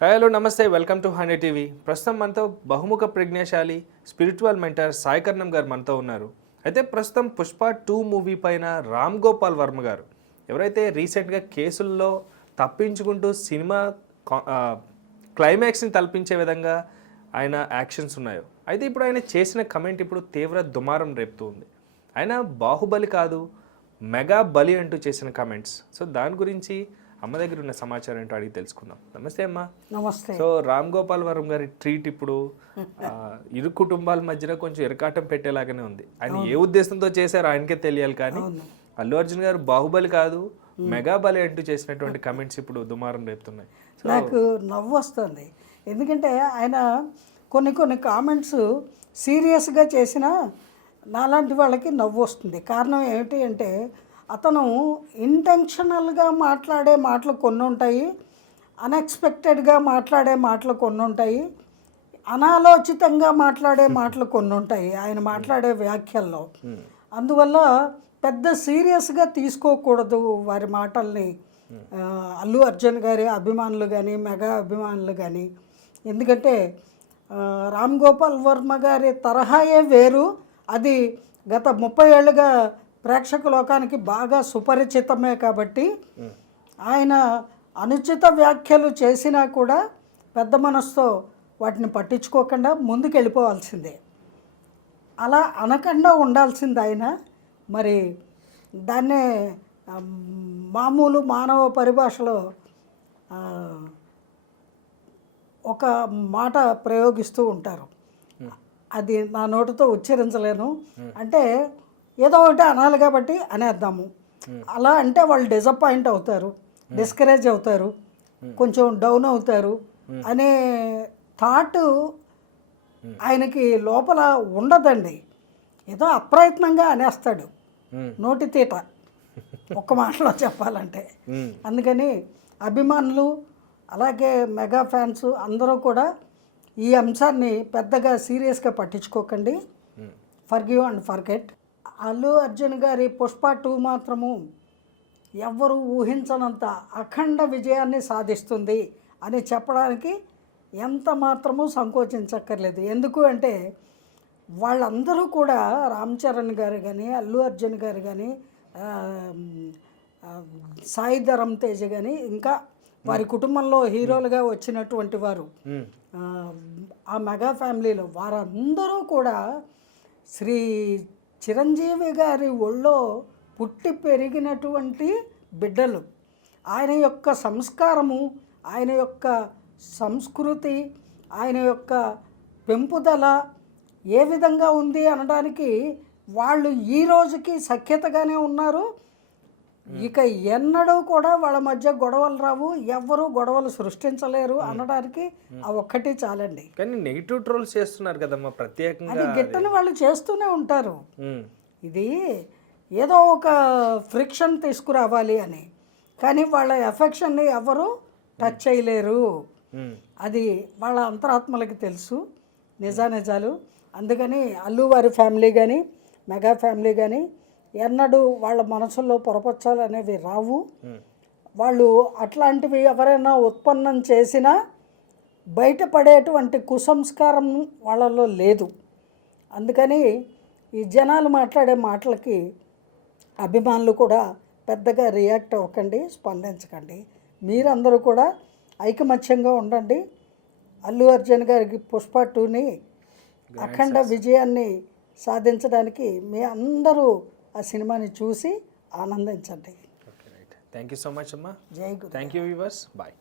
Hello నమస్తే, welcome to honey TV. ప్రస్తుతం మనతో బహుముఖ ప్రజ్ఞాశాలి స్పిరిచువల్ మెంటర్ సాయి కర్ణం గారు మనతో ఉన్నారు. అయితే ప్రస్తుతం పుష్ప 2 మూవీ పైన రామ్ గోపాల్ వర్మ గారు ఎవరైతే రీసెంట్గా కేసుల్లో తప్పించుకుంటూ సినిమా క్లైమాక్స్ని తలపించే విధంగా ఆయన యాక్షన్స్ ఉన్నాయో, అయితే ఇప్పుడు ఆయన చేసిన కమెంట్ ఇప్పుడు తీవ్ర దుమారం రేపుతూ ఉంది. ఆయన బాహుబలి కాదు మెగా బలి అంటూ చేసిన కమెంట్స్. సో దాని గురించి అమ్మ దగ్గర ఉన్న సమాచారం ఏంటో అడిగి తెలుసుకుందాం. నమస్తే అమ్మ. నమస్తే. సో రామ్ గోపాల్ వర్మ గారి ట్రీట్ ఇప్పుడు ఇరు కుటుంబాల మధ్యన కొంచెం ఇరకాటం పెట్టేలాగానే ఉంది. ఆయన ఏ ఉద్దేశంతో చేశారో ఆయనకే తెలియాలి, కానీ అల్లు అర్జున్ గారు బాహుబలి కాదు మెగా బలి అంటూ చేసినటువంటి కమెంట్స్ ఇప్పుడు దుమారం రేపుతున్నాయి. నాకు నవ్వు వస్తుంది, ఎందుకంటే ఆయన కొన్ని కామెంట్స్ సీరియస్గా చేసినా నాలాంటి వాళ్ళకి నవ్వు వస్తుంది. కారణం ఏమిటి అంటే అతను ఇంటెన్షనల్గా మాట్లాడే మాటలు కొన్ని ఉంటాయి, అన్ఎక్స్పెక్టెడ్గా మాట్లాడే మాటలు కొన్ని ఉంటాయి, అనాలోచితంగా మాట్లాడే మాటలు కొన్ని ఉంటాయి ఆయన మాట్లాడే వ్యాఖ్యల్లో. అందువల్ల పెద్ద సీరియస్గా తీసుకోకూడదు వారి మాటల్ని అల్లు అర్జున్ గారి అభిమానులు కానీ మెగా అభిమానులు కానీ. ఎందుకంటే రామ్ గోపాల్ వర్మ గారి తరహాయే వేరు, అది గత 30 ఏళ్ళుగా ప్రేక్షక లోకానికి బాగా సుపరిచితమే. కాబట్టి ఆయన అనుచిత వ్యాఖ్యలు చేసినా కూడా పెద్ద మనసుతో వాటిని పట్టించుకోకుండా ముందుకు వెళ్ళిపోవాల్సిందే, అలా అనకుండా ఉండాల్సింది ఆయన. మరి దాన్నే మామూలు మానవ పరిభాషలో ఒక మాట ప్రయోగిస్తూ ఉంటారు, అది నా నోటితో ఉచ్చరించలేను. అంటే ఏదో ఒకటి అనాలి కాబట్టి అనేద్దాము. అలా అంటే వాళ్ళు డిసప్పాయింట్ అవుతారు, డిస్కరేజ్ అవుతారు, కొంచెం డౌన్ అవుతారు అనే థాట్ ఆయనకి లోపల ఉండదండి. ఏదో అప్రయత్నంగా అనేస్తాడు, నోటి తీట ఒక్క మాటలో చెప్పాలంటే. అందుకని అభిమానులు అలాగే మెగా ఫ్యాన్స్ అందరూ కూడా ఈ అంశాన్ని పెద్దగా సీరియస్గా పట్టించుకోకండి. Forgive and forget. Allu Arjun గారి పుష్ప 2 మాత్రము ఎవ్వరూ ఊహించనంత అఖండ విజయాన్ని సాధిస్తుంది అని చెప్పడానికి ఎంత మాత్రమూ సంకోచించక్కర్లేదు. ఎందుకు అంటే వాళ్ళందరూ కూడా రామ్ చరణ్ గారు కానీ అల్లు అర్జున్ గారు కానీ సాయి ధరమ్ తేజ్ కానీ ఇంకా వారి కుటుంబంలో హీరోలుగా వచ్చినటువంటి వారు ఆ మెగా ఫ్యామిలీలో వారందరూ కూడా శ్రీ చిరంజీవి గారి ఒళ్ళో పుట్టి పెరిగినటువంటి బిడ్డలు. ఆయన యొక్క సంస్కారము, ఆయన యొక్క సంస్కృతి, ఆయన యొక్క పెంపుదల ఏ విధంగా ఉంది అనడానికి వాళ్ళు ఈ రోజుకి సఖ్యతగానే ఉన్నారు. ఇక ఎన్నడూ కూడా వాళ్ళ మధ్య గొడవలు రావు, ఎవ్వరూ గొడవలు సృష్టించలేరు అనడానికి ఆ ఒక్కటి చాలండి. కానీ నెగిటివ్ ట్రోల్స్ చేస్తున్నారు కదమ్మా ప్రత్యేకంగా. అది గిట్టని వాళ్ళు చేస్తూనే ఉంటారు. ఇది ఏదో ఒక ఫ్రిక్షన్ తీసుకురావాలి అని, కానీ వాళ్ళ ఎఫెక్షన్ని ఎవరు టచ్ చేయలేరు. అది వాళ్ళ అంతరాత్మలకి తెలుసు నిజాలు. అందుకని అల్లు వారి ఫ్యామిలీ కానీ మెగా ఫ్యామిలీ కానీ ఎన్నడూ వాళ్ళ మనసుల్లో పొరపచ్చాలు అనేవి రావు. వాళ్ళు అట్లాంటివి ఎవరైనా ఉత్పన్నం చేసినా బయటపడేటువంటి కుసంస్కారం వాళ్ళలో లేదు. అందుకని ఈ జనాలు మాట్లాడే మాటలకి అభిమానులు కూడా పెద్దగా రియాక్ట్ అవ్వకండి, స్పందించకండి. మీరందరూ కూడా ఐకమత్యంగా ఉండండి. అల్లు అర్జున్ గారికి పుష్ప 2ని అఖండ విజయాన్ని సాధించడానికి మీ అందరూ ఆ సినిమాని చూసి ఆనందించండి. థ్యాంక్ యూ సో మచ్ అమ్మా. జై గురు. Thank you viewers. బాయ్.